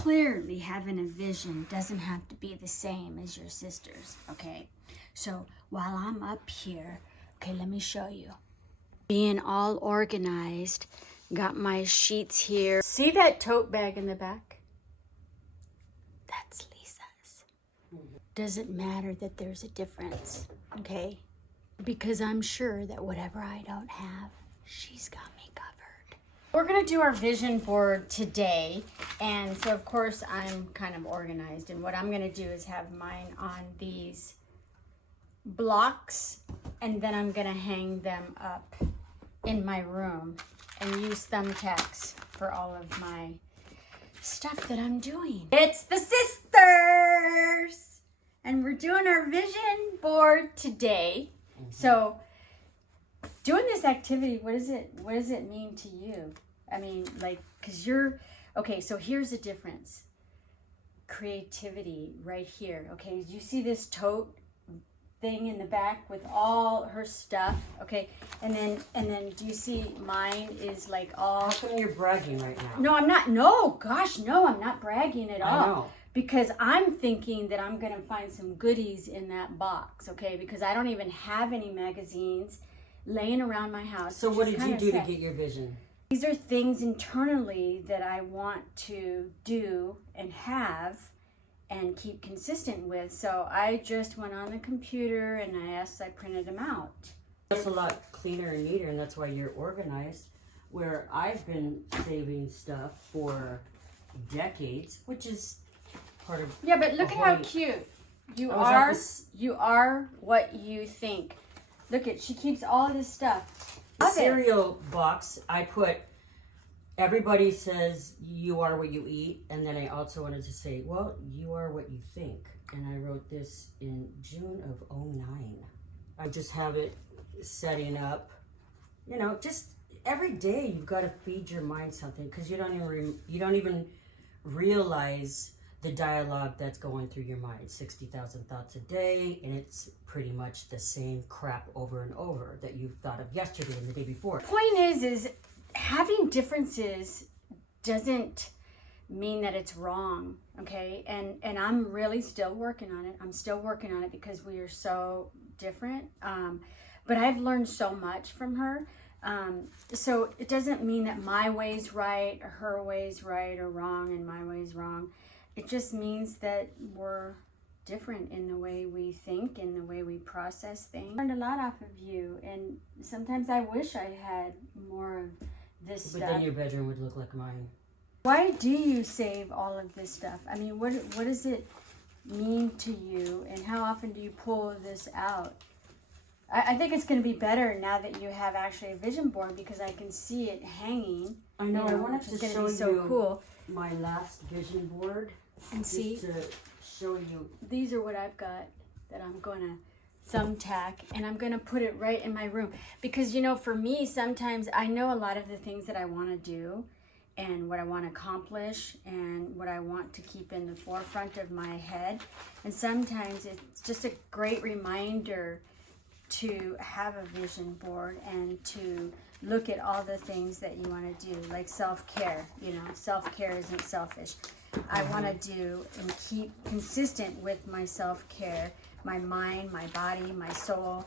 clearly having a vision doesn't have to be the same as your sister's, okay? So while I'm up here, okay, let me show you. Being all organized, got my sheets here. See that tote bag in the back? That's Lisa's. Doesn't matter that there's a difference, okay? Because I'm sure that whatever I don't have, she's got me covered. We're gonna do our vision board today. And so of course I'm kind of organized. And what I'm gonna do is have mine on these blocks. And then I'm gonna hang them up in my room and use thumbtacks for all of my stuff that I'm doing. It's the sisters! And we're doing our vision board today. So doing this activity, what does it mean to you? I mean, like, because you're, okay, so here's the difference. Creativity right here, okay? You see this tote thing in the back with all her stuff, okay? And then do you see mine is like all... How come you're bragging right now? No, I'm not. No, gosh, no, I'm not bragging at all. I know. Because I'm thinking that I'm going to find some goodies in that box, okay? Because I don't even have any magazines laying around my house. So what did you do to get your vision? These are things internally that I want to do and have and keep consistent with. So I just went on the computer and I printed them out. That's a lot cleaner and neater, and that's why you're organized. Where I've been saving stuff for decades, which is part of... Yeah, but look at how cute. You are what you think. Look at, she keeps all this stuff. The cereal box, I put, everybody says you are what you eat. And then I also wanted to say, well, you are what you think. And I wrote this in June of '09. I just have it setting up, you know, just every day you've got to feed your mind something, because you don't even realize the dialogue that's going through your mind. 60,000 thoughts a day, and it's pretty much the same crap over and over that you thought of yesterday and the day before. Point is having differences doesn't mean that it's wrong, okay? And I'm really still working on it. I'm still working on it because we are so different. But I've learned so much from her. So it doesn't mean that my way's right or her way's right or wrong and my way's wrong. It just means that we're different in the way we think and the way we process things. I learned a lot off of you, and sometimes I wish I had more of this stuff. But then your bedroom would look like mine. Why do you save all of this stuff? I mean, what does it mean to you, and how often do you pull this out? I think it's going to be better now that you have actually a vision board, because I can see it hanging. I know. I wanted to show you cool. My last vision board. And see, to show you. These are what I've got that I'm going to thumbtack, and I'm going to put it right in my room. Because, you know, for me, sometimes I know a lot of the things that I want to do and what I want to accomplish and what I want to keep in the forefront of my head. And sometimes it's just a great reminder to have a vision board and to look at all the things that you want to do, like self-care. You know, self-care isn't selfish. I want to do and keep consistent with my self-care, my mind, my body, my soul.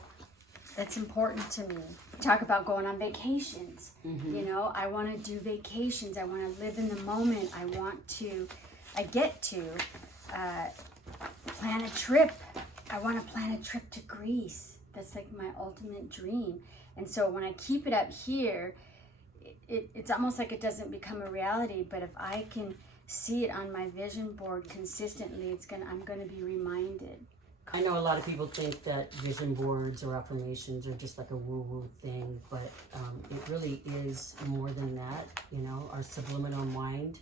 That's important to me. Talk about going on vacations. You know, I want to do vacations. I want to live in the moment. I get to plan a trip. I want to plan a trip to Greece. That's like my ultimate dream. And so when I keep it up here, it's almost like it doesn't become a reality. But if I can see it on my vision board consistently, I'm gonna be reminded. I know a lot of people think that vision boards or affirmations are just like a woo-woo thing, but it really is more than that. You know, our subliminal mind.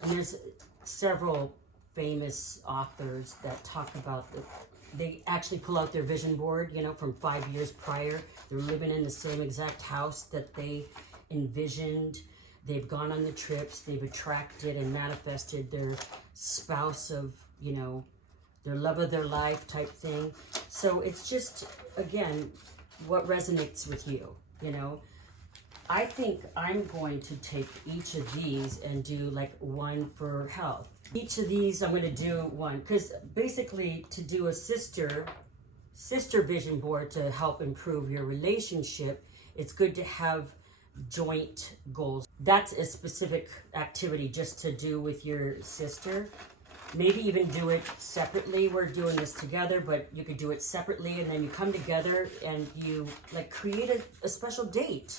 And there's several famous authors that talk about they actually pull out their vision board, you know, from 5 years prior. They're living in the same exact house that they envisioned. They've gone on the trips. They've attracted and manifested their spouse of, you know, their love of their life type thing. So it's just, again, what resonates with you, you know. I think I'm going to take each of these and do like one for health. Each of these I'm going to do one, because basically to do a sister vision board to help improve your relationship, it's good to have joint goals. That's a specific activity just to do with your sister. Maybe even do it separately. We're doing this together, but you could do it separately, and then you come together and you like create a special date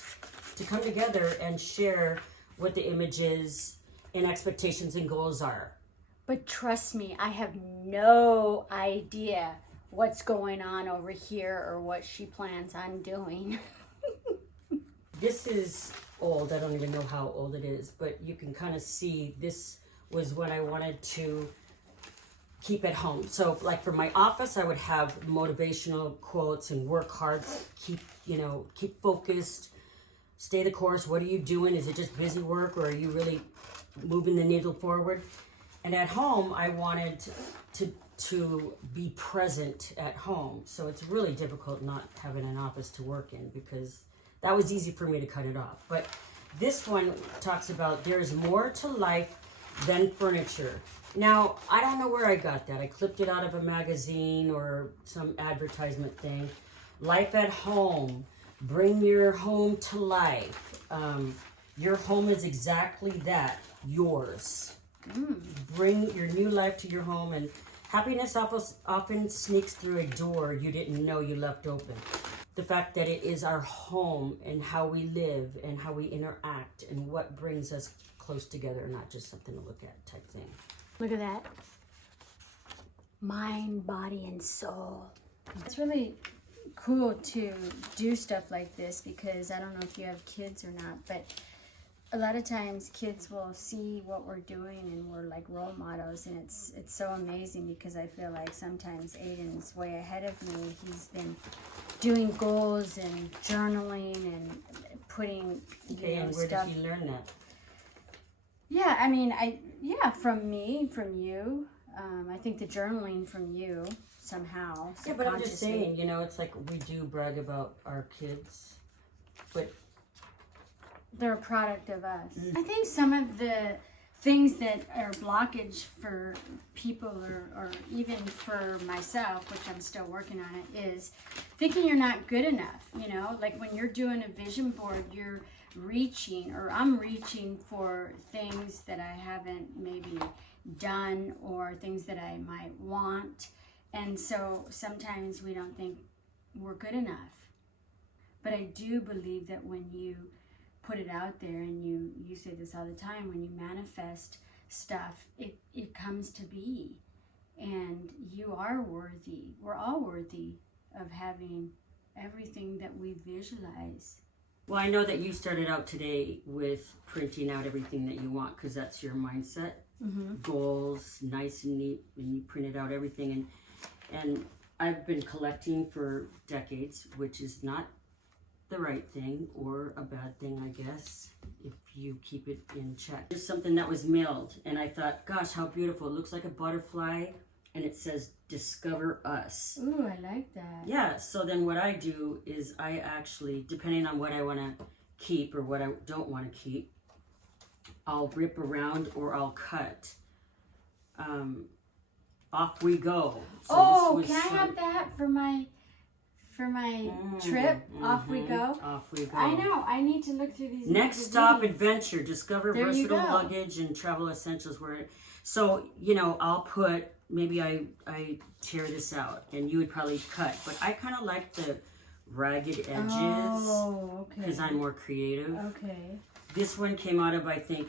to come together and share what the images and expectations and goals are. But trust me, I have no idea what's going on over here or what she plans on doing. This is old. I don't even know how old it is, but you can kind of see this was what I wanted to keep at home. So like for my office, I would have motivational quotes and work hard, keep focused, stay the course. What are you doing? Is it just busy work, or are you really moving the needle forward? And at home, I wanted to be present at home. So it's really difficult not having an office to work in, because that was easy for me to cut it off. But this one talks about there's more to life than furniture. Now, I don't know where I got that. I clipped it out of a magazine or some advertisement thing. Life at home. Bring your home to life. Your home is exactly that, yours. Bring your new life to your home, and happiness often sneaks through a door you didn't know you left open. The fact that it is our home and how we live and how we interact and what brings us close together, not just something to look at type thing. Look at that. Mind, body, and soul. It's really cool to do stuff like this, because I don't know if you have kids or not, but a lot of times kids will see what we're doing and we're like role models, and it's so amazing, because I feel like sometimes Aiden's way ahead of me. He's been doing goals and journaling and putting And where stuff. did you learn that? Yeah, I mean, from me, from you. I think the journaling from you somehow. Yeah, but I'm just saying, it's like we do brag about our kids, but they're a product of us. I think some of the things that are blockage for people, or even for myself, which I'm still working on it, is thinking you're not good enough. Like when you're doing a vision board, you're reaching, or I'm reaching for things that I haven't maybe done, or things that I might want. And so sometimes we don't think we're good enough. But I do believe that when you put it out there, and you say this all the time, when you manifest stuff, it comes to be. And you are worthy. We're all worthy of having everything that we visualize. Well, I know that you started out today with printing out everything that you want, because that's your mindset. Goals, nice and neat, and you printed out everything. And I've been collecting for decades, which is not the right thing or a bad thing, I guess, if you keep it in check. There's something that was mailed, and I thought, gosh, how beautiful. It looks like a butterfly, and it says, "Discover Us." Ooh, I like that. Yeah, so then what I do is I actually, depending on what I want to keep or what I don't want to keep, I'll rip around or I'll cut. Off we go. So can I have that for my trip? Off we go. Off we go. I know. I need to look through these. Next stop adventure. Discover There you versatile go. luggage and travel essentials. So I'll put, maybe I tear this out, and you would probably cut, but I kind of like the ragged edges. Oh, okay. Because I'm more creative. Okay. This one came out of, I think,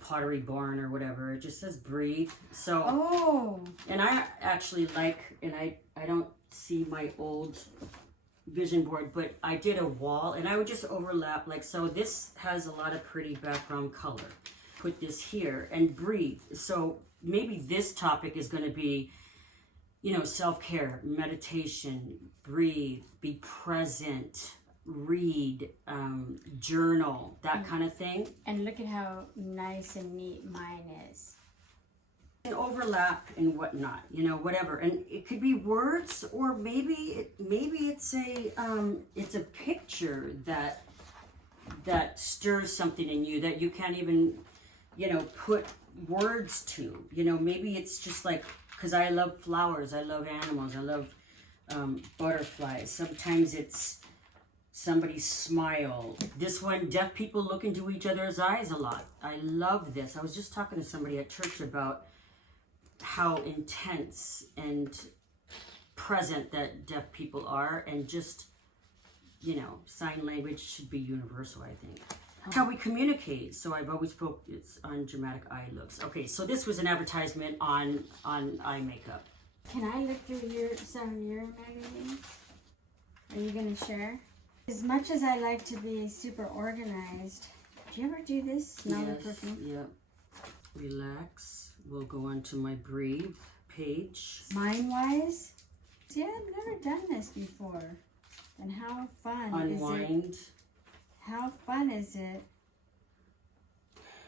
Pottery Barn or whatever. It just says breathe. So, and I actually like, and I don't see my old vision board, but I did a wall, and I would just overlap, like, so this has a lot of pretty background color. Put this here and breathe. So maybe this topic is going to be, self-care, meditation, breathe, be present, read, journal, that kind of thing. And look at how nice and neat mine is. And overlap and whatnot, whatever. And it could be words, or maybe it's a picture that that stirs something in you that you can't even, you know, put words to. You know, maybe it's just like, because I love flowers, I love animals, I love butterflies. Sometimes it's somebody's smile. This one, deaf people look into each other's eyes a lot. I love this. I was just talking to somebody at church about how intense and present that deaf people are, and just, you know, sign language should be universal, I think. How we communicate. So I've always focused on dramatic eye looks. Okay, so this was an advertisement on eye makeup. Can I look through some of your magazines? Are you gonna share? As much as I like to be super organized, do you ever do this? Smell the perfume? Yep. Relax. We'll go on to my Breathe page. Mind-wise? See, I've never done this before. And how fun Unwind. is it? How fun is it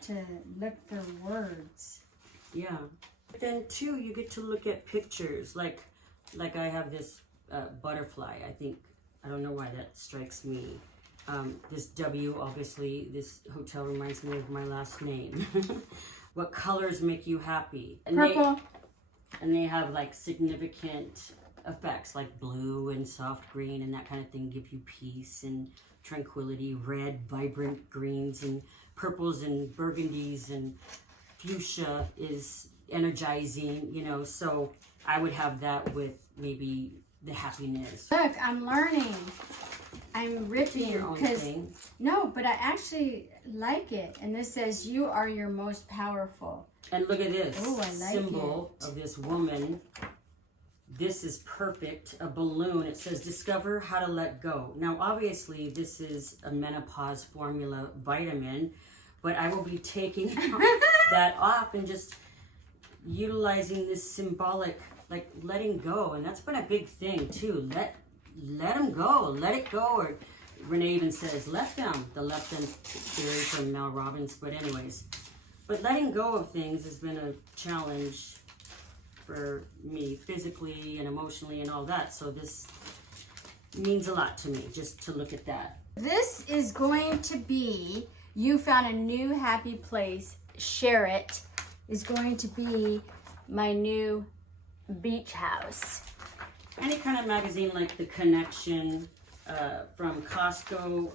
to look for words? Yeah. But then too, you get to look at pictures. Like I have this butterfly. I don't know why that strikes me. This W, obviously, this hotel reminds me of my last name. What colors make you happy? And Purple. They have like significant effects, like blue and soft green and that kind of thing give you peace and tranquility. Red, vibrant greens, and purples and burgundies, and fuchsia is energizing, you know. So I would have that with maybe the happiness. Look, I'm learning. I'm ripping Your own because thing. no, but I actually like it. And this says you are your most powerful. And look at this Ooh, I like symbol of this woman. This is perfect. A balloon. It says discover how to let go. Now, obviously, this is a menopause formula vitamin, but I will be taking that off and just utilizing this symbolic, like letting go. And that's been a big thing too. Let them go. Let it go. Or Renee even says, let them. The let them theory from Mel Robbins. But anyways, but letting go of things has been a challenge for me physically and emotionally and all that. So this means a lot to me just to look at that. This is going to be, you found a new happy place, share it, is going to be my new beach house. Any kind of magazine like The Connection from Costco.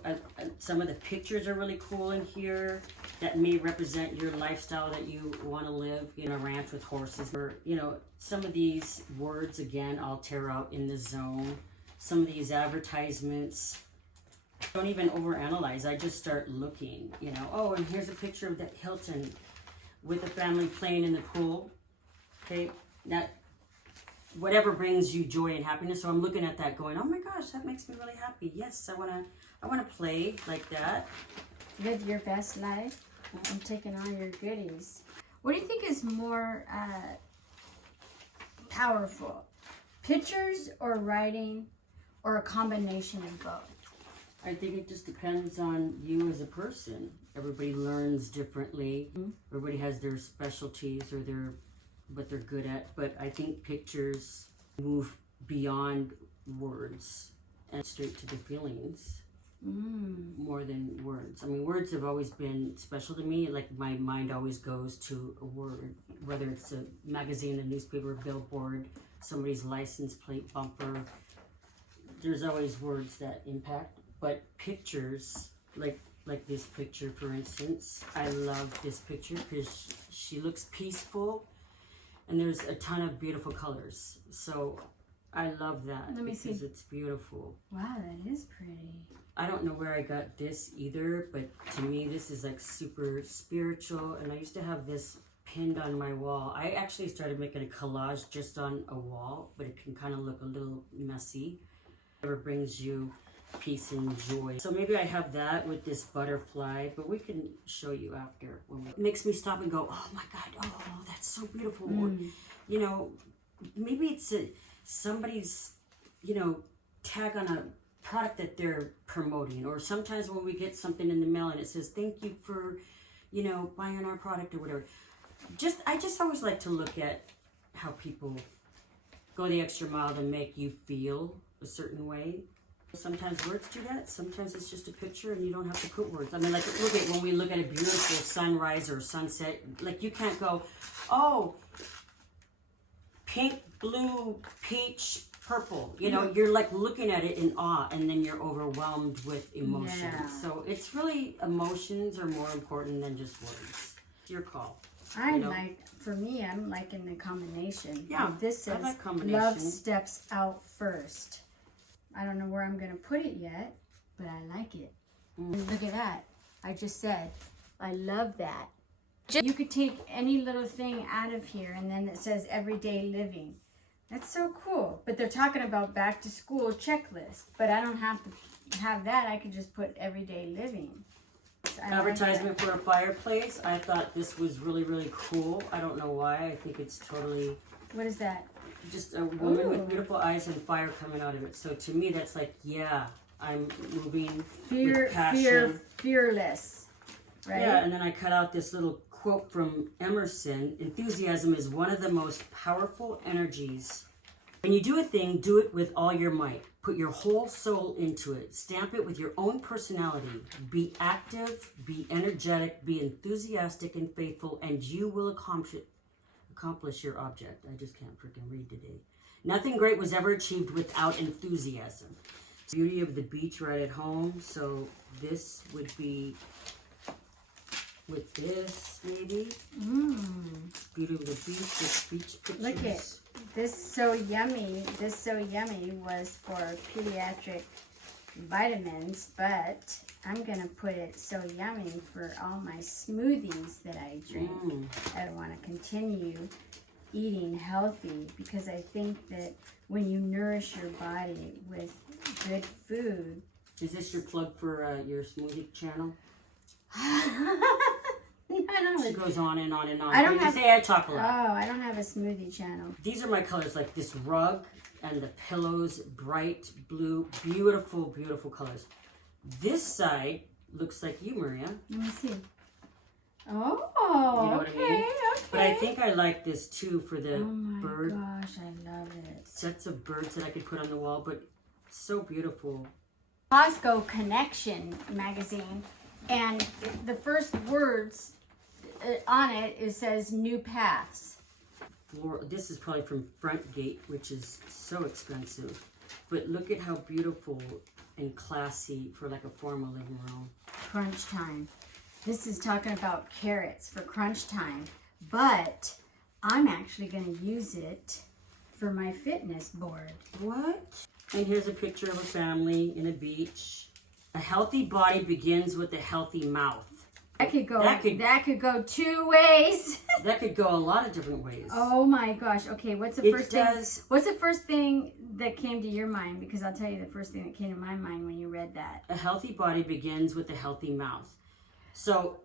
Some of the pictures are really cool in here that may represent your lifestyle that you want to live, you know, a ranch with horses. Or, you know, some of these words, again, I'll tear out in the zone. Some of these advertisements, don't even overanalyze. I just start looking, you know. Oh, and here's a picture of that Hilton with the family playing in the pool. Okay, that whatever brings you joy and happiness. So I'm looking at that going, oh my gosh, that makes me really happy. Yes, I wanna play like that. Live your best life and taking all your goodies. What do you think is more powerful? Pictures or writing, or a combination of both? I think it just depends on you as a person. Everybody learns differently. Mm-hmm. Everybody has their specialties or what they're good at. But I think pictures move beyond words and straight to the feelings more than words. I mean, words have always been special to me. Like, my mind always goes to a word, whether it's a magazine, a newspaper, billboard, somebody's license plate bumper. There's always words that impact. But pictures, like this picture, for instance, I love this picture because she looks peaceful and there's a ton of beautiful colors. So I love that. Let me see. Because it's beautiful. Wow, that is pretty. I don't know where I got this either, but to me this is like super spiritual. And I used to have this pinned on my wall. I actually started making a collage just on a wall, but it can kind of look a little messy. Whatever brings you peace and joy. So maybe I have that with this butterfly, but we can show you after. It makes me stop and go, oh my God, oh, that's so beautiful. Or, you know, maybe it's somebody's, you know, tag on a product that they're promoting. Or sometimes when we get something in the mail and it says, thank you for, you know, buying our product or whatever. I just always like to look at how people go the extra mile to make you feel a certain way. Sometimes words do that. Sometimes it's just a picture and you don't have to put words. I mean, like, look at when we look at a beautiful sunrise or sunset, like you can't go, oh, pink, blue, peach, purple. You know, you're like looking at it in awe and then you're overwhelmed with emotion. Yeah. So it's really, emotions are more important than just words. It's your call. I like, for me, I'm liking the combination. Yeah, This says, I like combination. love steps out first. I don't know where I'm going to put it yet, but I like it. And look at that. I just said, I love that. You could take any little thing out of here and then it says everyday living. That's so cool. But they're talking about back to school checklist, but I don't have to have that. I could just put everyday living. So I Advertisement for a fireplace. I thought this was really, really cool. I don't know why. I think it's totally... What is that? Just a woman Ooh. with beautiful eyes and fire coming out of it. So to me, that's like, yeah, I'm moving with passion. Fearless, right? Yeah, and then I cut out this little quote from Emerson. Enthusiasm is one of the most powerful energies. When you do a thing, do it with all your might. Put your whole soul into it. Stamp it with your own personality. Be active, be energetic, be enthusiastic and faithful, and you will accomplish your object. I just can't freaking read today. Nothing great was ever achieved without enthusiasm. Beauty of the beach right at home. So this would be with this, maybe. Beauty of the beach with beach pictures. Look at this. So yummy. This so yummy was for pediatric vitamins, but I'm gonna put it so yummy for all my smoothies that I drink. I want to continue eating healthy because I think that when you nourish your body with good food. Is this your plug for your smoothie channel? I don't She goes on and on and on. I don't have. Say I talk a lot. Oh, I don't have a smoothie channel. These are my colors, like this rug and the pillows, bright blue, beautiful, beautiful colors. This side looks like you, Maria. Let me see. Oh, You know what okay, I mean? okay. But I think I like this too for the Oh my bird gosh, I love it. sets of birds that I could put on the wall. But it's so beautiful. Costco Connection magazine, and the first words on it says new paths. This is probably from Front Gate, which is so expensive. But look at how beautiful and classy for like a formal living room. Crunch time. This is talking about carrots for crunch time, but I'm actually going to use it for my fitness board. What? And here's a picture of a family in a beach. A healthy body begins with a healthy mouth. That could go. That could go two ways. That could go a lot of different ways. Oh my gosh. Okay, what's the first thing? What's the first thing that came to your mind? Because I'll tell you the first thing that came to my mind when you read that. A healthy body begins with a healthy mouth. So,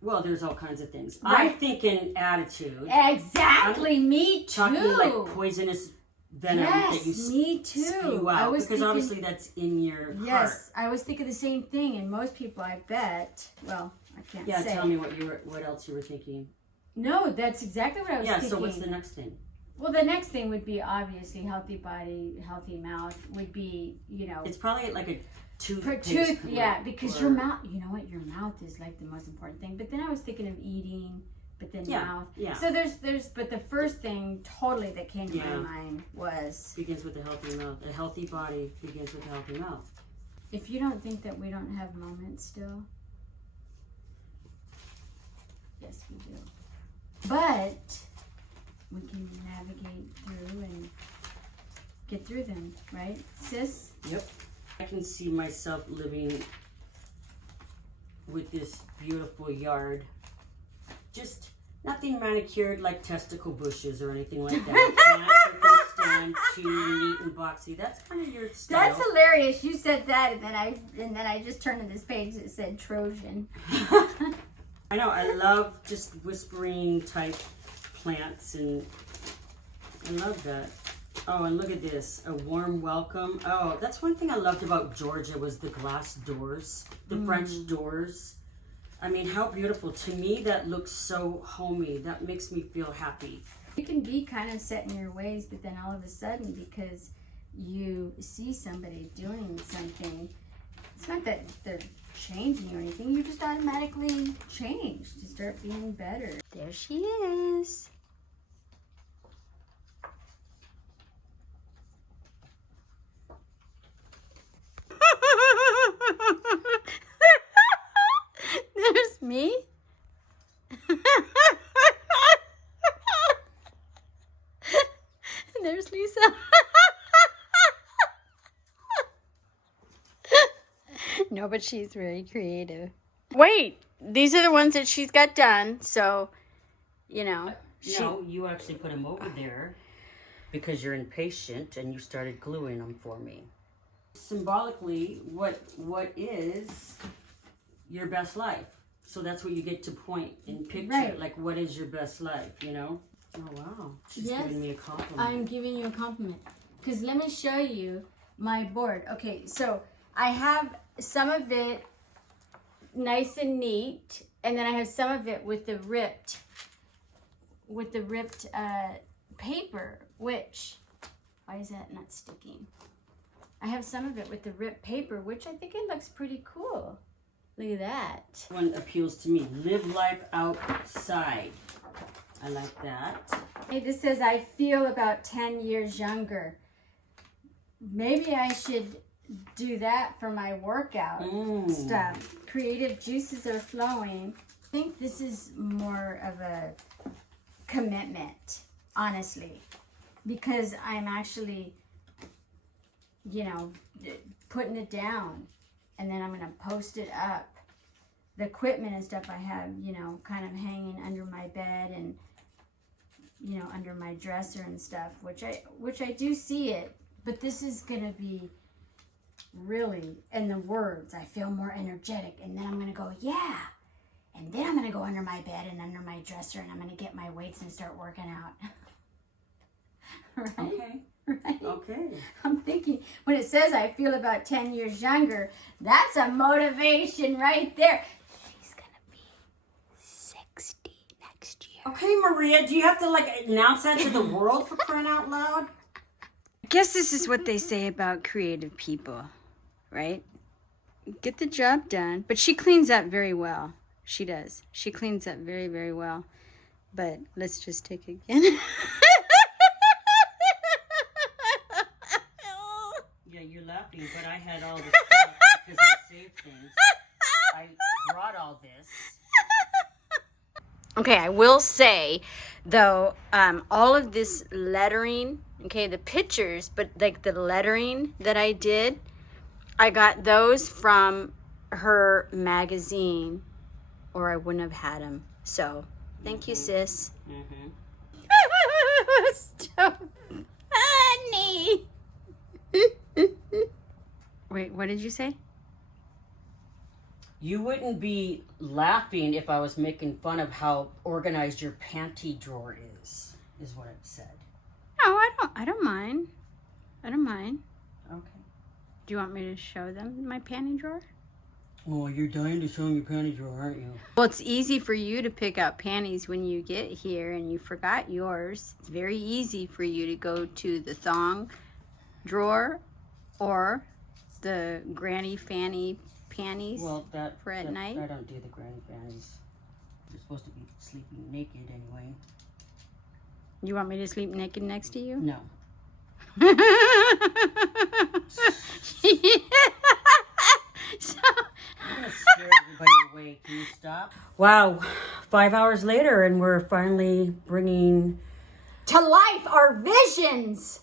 well, there's all kinds of things. Right. I'm thinking attitude. Exactly. Me too. Talking like poisonous venom that you me too. spew out. Because obviously that's in your heart. Yes, I was thinking the same thing, and most people, I bet. Well, I can't say. Yeah, tell me what else you were thinking. No, that's exactly what I was thinking. Yeah, so what's the next thing? Well, the next thing would be obviously healthy body, healthy mouth would be, It's probably like a toothpaste. Because your mouth, you know what, your mouth is like the most important thing. But then I was thinking of eating, but then mouth. Yeah. So but the first thing totally that came to my mind was begins with a healthy mouth. A healthy body begins with a healthy mouth. If you don't think that we don't have moments still, yes, we do. But we can navigate through and get through them, right, sis? Yep. I can see myself living with this beautiful yard. Just nothing manicured like testicle bushes or anything like that. Not stand too neat and boxy. That's kind of your style. That's hilarious. You said that, and then I just turned to this page that said Trojan. I know. I love just whispering type plants, and I love that. Oh, and look at this, a warm welcome. Oh, that's one thing I loved about Georgia was the glass doors, the French doors. I mean, how beautiful. To me, that looks so homey. That makes me feel happy. You can be kind of set in your ways, but then all of a sudden, because you see somebody doing something, it's not that they're changing you or anything, you just automatically change to start being better. There she is. There's me. There's Lisa. No, but she's very creative. Wait, these are the ones that she's got done, so, you know. No, you actually put them over there because you're impatient and you started gluing them for me. Symbolically, what is your best life? So that's what you get to point and picture. Right. Like, what is your best life, you know? Oh, wow. She's giving me a compliment. I'm giving you a compliment. Because let me show you my board. Okay, so I have some of it nice and neat, and then I have some of it with the ripped paper, which, why is that not sticking? I have some of it with the ripped paper, which I think it looks pretty cool. Look at that. One appeals to me. Live life outside. I like that. Hey, this says, I feel about 10 years younger. Maybe I should do that for my workout stuff. Creative juices are flowing. I think this is more of a commitment, honestly, because I'm actually, you know, putting it down, and then I'm going to post it up. The equipment and stuff I have, you know, kind of hanging under my bed and, you know, under my dresser and stuff, which I do see it, but this is going to be really, in the words, I feel more energetic, and then I'm going to go, yeah, and then I'm going to go under my bed and under my dresser, and I'm going to get my weights and start working out. Right? Okay. Right? Okay. I'm thinking, when it says I feel about 10 years younger, that's a motivation right there. She's going to be 60 next year. Okay, Maria, do you have to, like, announce that to the world for crying out loud? I guess this is what they say about creative people, right? Get the job done. But she cleans up very well. She does. She cleans up very, very well. But let's just take it again. Yeah, you're laughing, but I had all this stuff because I saved things. I brought all this. Okay, I will say, though, all of this lettering, okay, the pictures, but like the lettering that I did, I got those from her magazine, or I wouldn't have had them. So, thank you, sis. Mm-hmm. So funny. Wait, what did you say? You wouldn't be laughing if I was making fun of how organized your panty drawer is what it said. No, I don't mind. I don't mind. Okay. Do you want me to show them my panty drawer? Well, you're dying to show them your panty drawer, aren't you? Well, it's easy for you to pick out panties when you get here and you forgot yours. It's very easy for you to go to the thong drawer or the granny fanny panties for at night. I don't do the granny panties. You're supposed to be sleeping naked anyway. You want me to sleep naked next to you? No. So, I'm gonna scare everybody away. Can you stop? Wow, 5 hours later, and we're finally bringing to life our visions.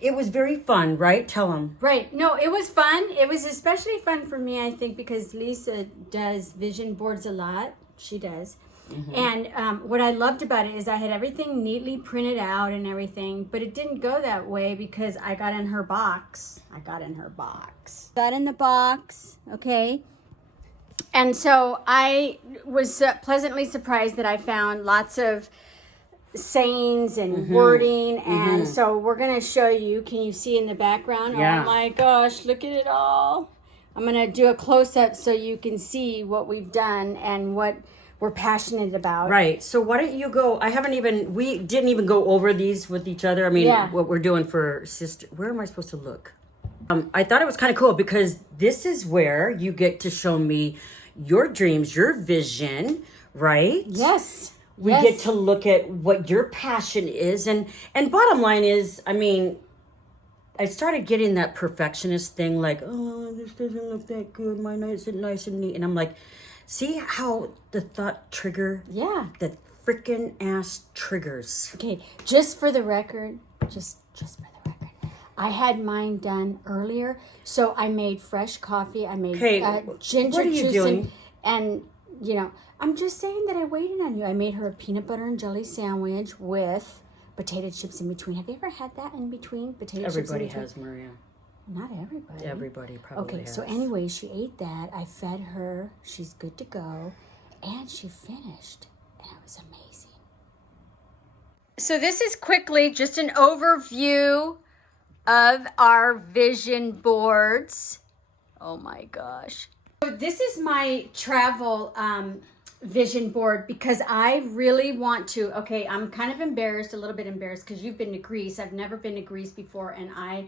It was very fun, right? Tell them. Right. No, it was fun. It was especially fun for me, I think, because Lisa does vision boards a lot. She does. Mm-hmm. And what I loved about it is I had everything neatly printed out and everything, but it didn't go that way because I got in her box. Got in the box, okay? And so I was pleasantly surprised that I found lots of sayings and wording, and so we're going to show you. Can you see in the background? Yeah. Oh my gosh, look at it all. I'm going to do a close-up so you can see what we've done and what we're passionate about. Right. So why don't you go? We didn't even go over these with each other. I mean, what we're doing for sister. Where am I supposed to look? I thought it was kind of cool because this is where you get to show me your dreams, your vision, right? Yes. We get to look at what your passion is. And bottom line is, I mean, I started getting that perfectionist thing like, oh, this doesn't look that good. Mine isn't nice and neat. And I'm like, see how the thought trigger? Yeah. The freaking ass triggers. Okay, just for the record, just for the record, I had mine done earlier, so I made fresh coffee. I made ginger what are you juice doing? and you know, I'm just saying that I waited on you. I made her a peanut butter and jelly sandwich with potato chips in between. Have you ever had that in between? Potato chips in between? Everybody has, Maria. Not everybody. Everybody probably has. So anyway, she ate that. I fed her. She's good to go. And she finished. And it was amazing. So this is quickly just an overview of our vision boards. Oh my gosh. So this is my travel vision board because I really want to, okay, I'm kind of embarrassed, a little bit embarrassed because you've been to Greece. I've never been to Greece before and I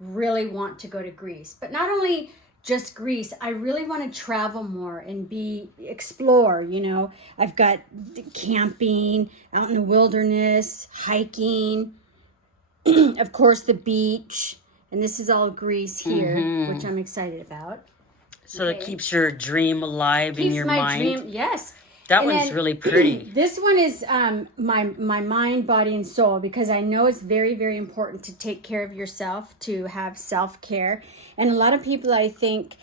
really want to go to Greece. But not only just Greece, I really want to travel more and explore, you know. I've got camping, out in the wilderness, hiking, of course the beach, and this is all Greece here, which I'm excited about. So it keeps your dream alive in your mind. Keeps my dream, yes. That one's really pretty. This one is my mind, body, and soul because I know it's very, very important to take care of yourself, to have self-care. And a lot of people, I think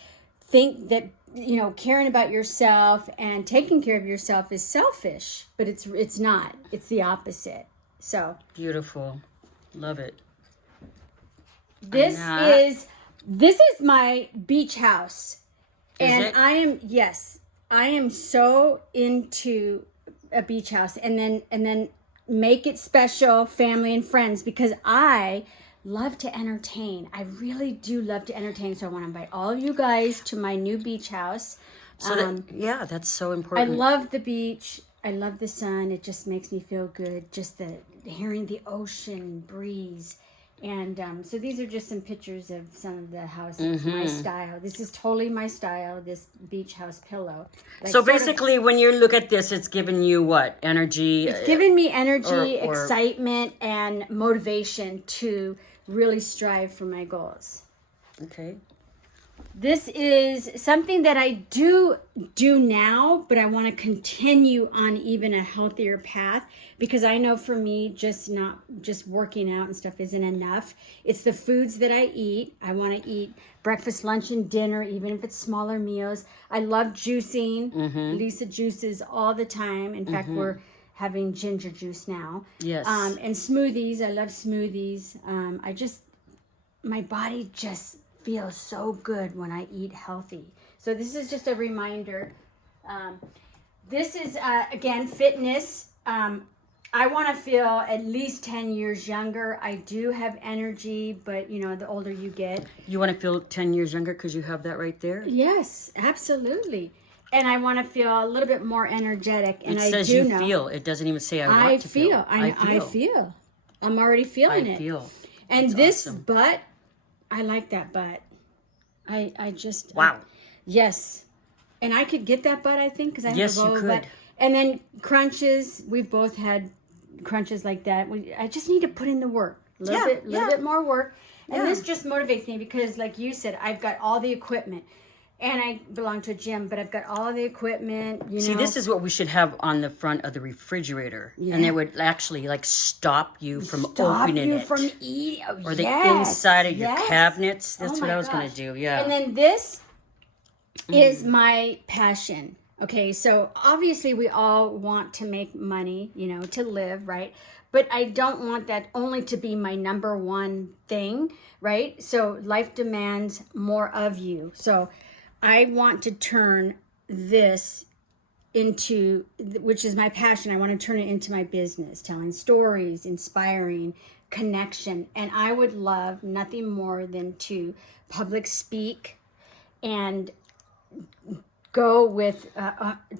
that, you know, caring about yourself and taking care of yourself is selfish, but it's not. It's the opposite. So beautiful. Love it. This is my beach house. And I am so into a beach house and then make it special, family and friends, because I love to entertain. I really do love to entertain. So I want to invite all of you guys to my new beach house. So that's so important. I love the beach. I love the sun. It just makes me feel good. Just hearing the ocean breeze. And so these are just some pictures of some of the houses, my style. This is totally my style, this beach house pillow. Like so basically, when you look at this, it's giving you what? Energy? It's giving me energy, excitement, and motivation to really strive for my goals. Okay. This is something that I do now, but I want to continue on even a healthier path because I know for me, just working out and stuff isn't enough. It's the foods that I eat. I want to eat breakfast, lunch, and dinner, even if it's smaller meals. I love juicing. Lisa juices all the time. In fact, we're having ginger juice now. Yes. And smoothies. I love smoothies. My body just feels so good when I eat healthy. So this is just a reminder. This is, again, fitness. I want to feel at least 10 years younger. I do have energy, but, you know, the older you get. You want to feel 10 years younger because you have that right there? Yes, absolutely. And I want to feel a little bit more energetic. And it says I do you know. feel. It doesn't even say I want to feel. I feel. I'm already feeling it. I feel. And That's this awesome. butt, I like that butt. I just... Wow. Yes. And I could get that butt, I think, because I have Yes, a you low could. butt. And then crunches. We've both had crunches like that. I just need to put in the work. A little bit more work. And this just motivates me because, like you said, I've got all the equipment. And I belong to a gym, but I've got all the equipment, you know. See, this is what we should have on the front of the refrigerator. Yeah. And it would actually, like, stop you from opening it. From eating. Oh, or the inside of your cabinets. That's what I was going to do, And then this is my passion. Okay, so obviously we all want to make money, you know, to live, right? But I don't want that only to be my number one thing, right? So life demands more of you. So I want to turn this into, which is my passion. I want to turn it into my business, telling stories, inspiring, connection. And I would love nothing more than to public speak and go with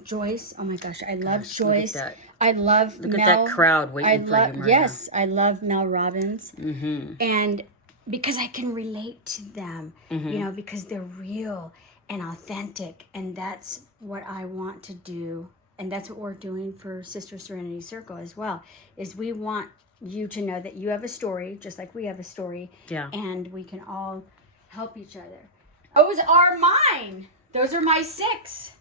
Joyce. Oh my gosh, I love Joyce. Look at that. I love Look Mel. at that crowd waiting for you, Maria. Yes, I love Mel Robbins. And because I can relate to them, you know, because they're real and authentic, and that's what I want to do, and that's what we're doing for Sister Serenity Circle as well. Is we want you to know that you have a story, just like we have a story, and we can all help each other. Those are mine. Those are my 6.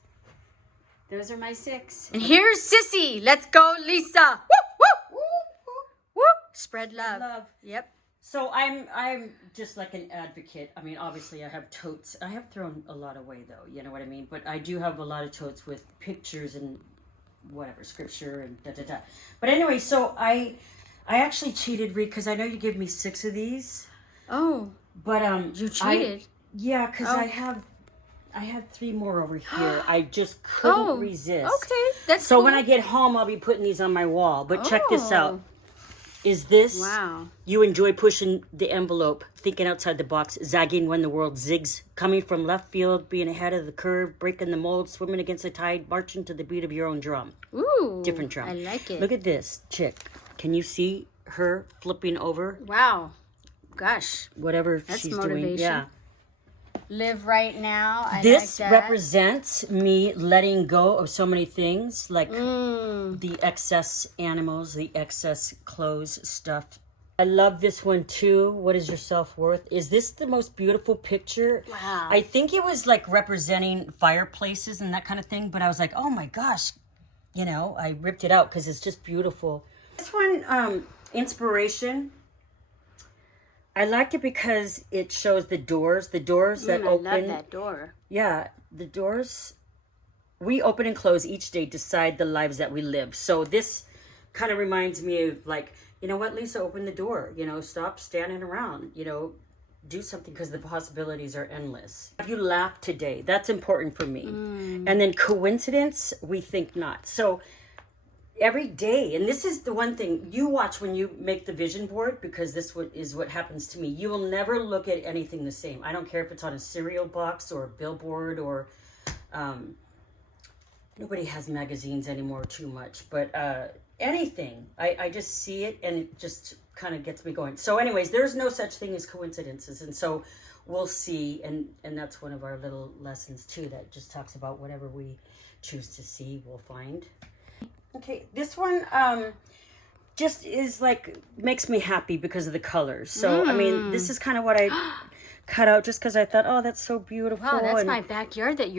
Those are my 6. And here's Sissy. Let's go, Lisa. Woo, woo, woo, woo. Spread love. Yep. So I'm just like an advocate. I mean, obviously I have totes. I have thrown a lot away though, you know what I mean? But I do have a lot of totes with pictures and whatever, scripture and da-da-da. But anyway, so I actually cheated, Reed, because I know you gave me 6 of these. Oh. But You cheated? Yeah, because I have 3 more over here. I just couldn't resist. Okay, that's so cool. when I get home, I'll be putting these on my wall. But check this out. Is this, you enjoy pushing the envelope, thinking outside the box, zagging when the world zigs, coming from left field, being ahead of the curve, breaking the mold, swimming against the tide, marching to the beat of your own drum. Ooh. Different drum. I like it. Look at this chick. Can you see her flipping over? Wow. Gosh. Whatever That's she's motivation. doing. Yeah. Live right now. This like that. represents me letting go of so many things, like the excess animals, the excess clothes stuff. I love this one too. What is your self-worth? Is this the most beautiful picture? Wow. I think it was like representing fireplaces and that kind of thing, but I was like, oh my gosh, you know, I ripped it out because it's just beautiful. This one, inspiration. I like it because it shows the doors that open. I love that door. Yeah, the doors. We open and close each day, decide the lives that we live. So this kind of reminds me of like, you know what, Lisa, open the door. You know, stop standing around. You know, do something because the possibilities are endless. You laughed today. That's important for me. And then coincidence, we think not. So every day, and this is the one thing you watch when you make the vision board, because this is what happens to me. You will never look at anything the same. I don't care if it's on a cereal box or a billboard or nobody has magazines anymore too much, but anything. I just see it and it just kind of gets me going. So anyways, there's no such thing as coincidences, and so we'll see, and that's one of our little lessons too, that just talks about whatever we choose to see, we'll find. Okay, this one just is like, makes me happy because of the colors. So, I mean, this is kind of what I cut out just because I thought, oh, that's so beautiful. Wow, that's my backyard that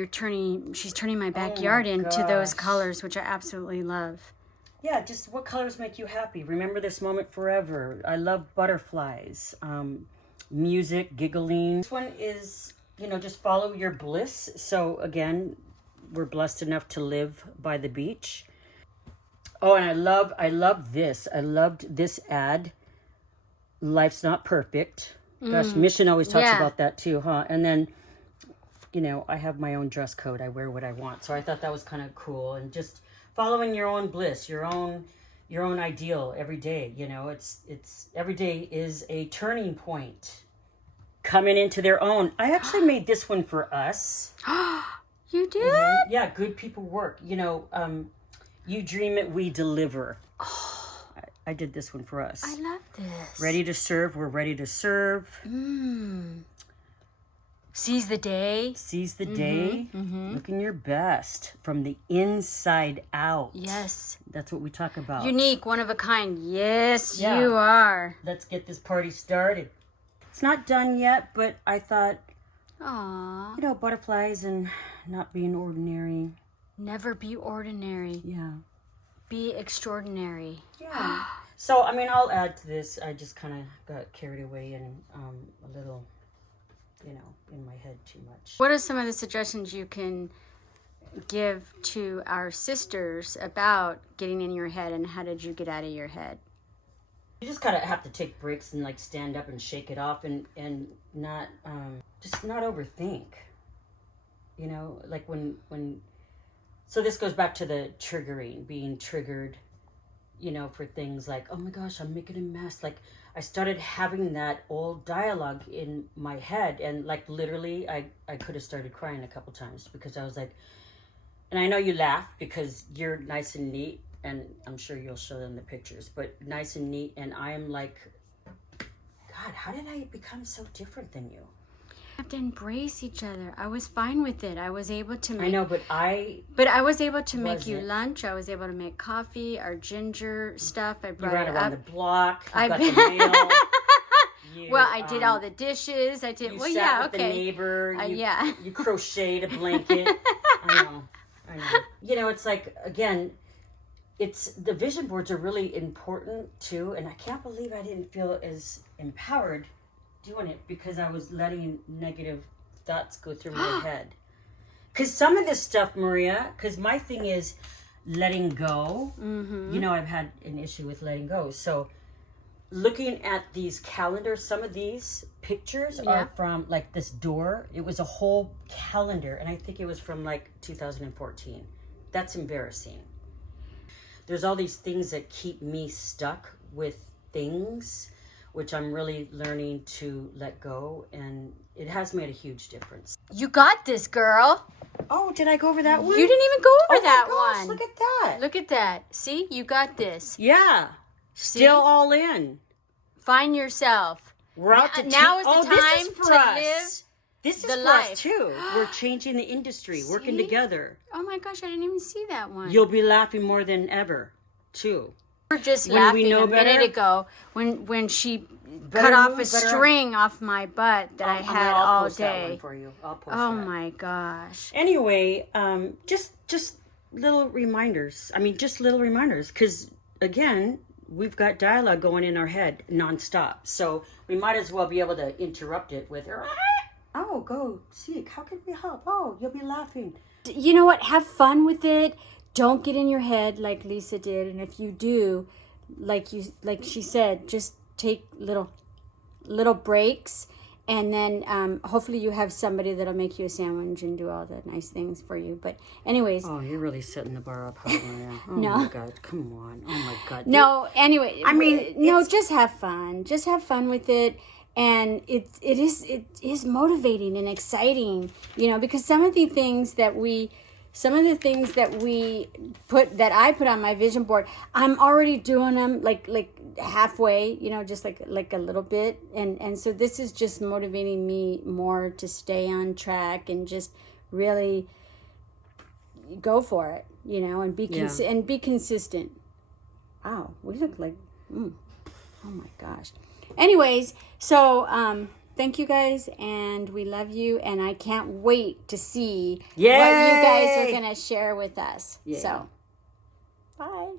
she's turning my backyard into those colors, which I absolutely love. Yeah, just what colors make you happy? Remember this moment forever. I love butterflies, music, giggling. This one is, you know, just follow your bliss. So again, we're blessed enough to live by the beach. Oh, and I love this. I loved this ad. Life's not perfect. Gosh, Mission always talks about that too, huh? And then, you know, I have my own dress code. I wear what I want. So I thought that was kind of cool. And just following your own bliss, your own ideal every day. You know, it's every day is a turning point. Coming into their own. I actually made this one for us. You did? Yeah, good people work. You know, you dream it, we deliver. Oh, I did this one for us. I love this. Ready to serve, we're ready to serve. Seize the day. Seize the day. Looking your best from the inside out. Yes. That's what we talk about. Unique, one of a kind. Yes, you are. Let's get this party started. It's not done yet, but I thought, aww, you know, butterflies and not being ordinary. Never be ordinary. Yeah. Be extraordinary. Yeah. So, I mean, I'll add to this. I just kind of got carried away and a little, you know, in my head too much. What are some of the suggestions you can give to our sisters about getting in your head, and how did you get out of your head? You just kind of have to take breaks and like stand up and shake it off and not, just not overthink. You know, like when so this goes back to the triggering, being triggered, you know, for things like, oh my gosh, I'm making a mess. Like I started having that old dialogue in my head, and like literally I could have started crying a couple times because I was like, and I know you laugh because you're nice and neat, and I'm sure you'll show them the pictures, but nice and neat, and I am like, God, how did I become so different than you? We have to embrace each other. I was fine with it. I was able to make... I know, but I was able to make you wasn't. lunch. I was able to make coffee, our ginger stuff. I You brought ran it around up. the block, you I got bet- the mail. You, Well, I did all the dishes. I did... You Well, sat yeah, with okay. the neighbor. You, yeah. You crocheted a blanket. I know. You know, it's like, again, the vision boards are really important too, and I can't believe I didn't feel as empowered doing it because I was letting negative thoughts go through my head. Because some of this stuff, Maria, because my thing is letting go. You know, I've had an issue with letting go. So looking at these calendars, some of these pictures are from like this door. It was a whole calendar, and I think it was from like 2014. That's embarrassing. There's all these things that keep me stuck with things, which I'm really learning to let go, and it has made a huge difference. You got this, girl. Oh, did I go over that one? You didn't even go over that my gosh, one. Look at that. Look at that. See? You got this. Yeah. Still all in. Find yourself. We're out to now is the this time is for to us. live This is the for life. us too. We're changing the industry, working See? together. Oh my gosh, I didn't even see that one. You'll be laughing more than ever, too. We were just When we laughing know a minute better? ago when she Better cut off move, a better- string off my butt that I had I'll all post that one day. for you. I'll post Oh that. my gosh. Anyway, just little reminders. I mean, just little reminders. Because, again, we've got dialogue going in our head nonstop. So we might as well be able to interrupt it with, oh, go seek. How can we help? Oh, you'll be laughing. You know what? Have fun with it. Don't get in your head like Lisa did. And if you do, like she said, just take little breaks. And then hopefully you have somebody that'll make you a sandwich and do all the nice things for you. But anyways. Oh, you're really setting the bar up high, Maria. Oh No. my God, come on. Oh my God. No, anyway. I mean, no, just have fun. Just have fun with it. And it is motivating and exciting, you know, because some of the things that I put on my vision board, I'm already doing them like halfway, you know, just like a little bit. And so this is just motivating me more to stay on track and just really go for it, you know, and be consistent. Wow, we look like, oh my gosh. Anyways, so thank you guys, and we love you, and I can't wait to see what you guys are going to share with us. Yay. So, bye.